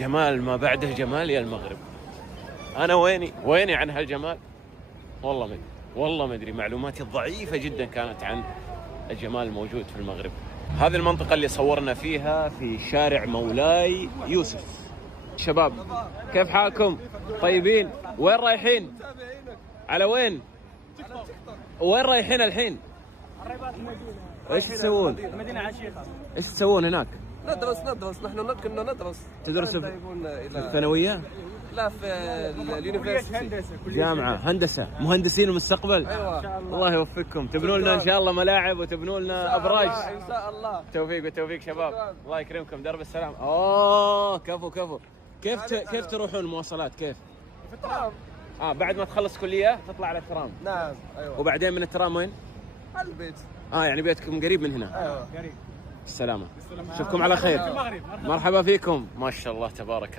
جمال ما بعده جمال يا المغرب. أنا ويني عن هالجمال؟ والله ما أدري. معلوماتي ضعيفة جدا كانت عن الجمال الموجود في المغرب. هذه المنطقة اللي صورنا فيها في شارع مولاي يوسف. شباب كيف حالكم؟ طيبين؟ وين رايحين؟ على وين؟ وين رايحين الحين؟ ايش تسوون؟ المدينة عشيقة. ايش تسوون هناك؟ ندرس نحن كنا ندرس. تدرس في الثانوية؟ لا، في اليونيفرسيتي. جامعة هندسة، مهندسين المستقبل. ايوه الله يوفقكم، تبنوا لنا ان شاء الله ملاعب وتبنوا لنا ابراج. ان شاء الله. توفيق شباب. شكراً. الله يكرمكم. درب السلام. كفو. كيف تروحون المواصلات كيف؟ في الترام. بعد ما تخلص كلية تطلع على الترام. نعم ايوه. وبعدين من الترام وين؟ على البيت. يعني بيتكم قريب من هنا. ايوه قريب. السلامة. اشوفكم على خير. في المغرب. مرحبا فيكم. ما شاء الله تبارك الله.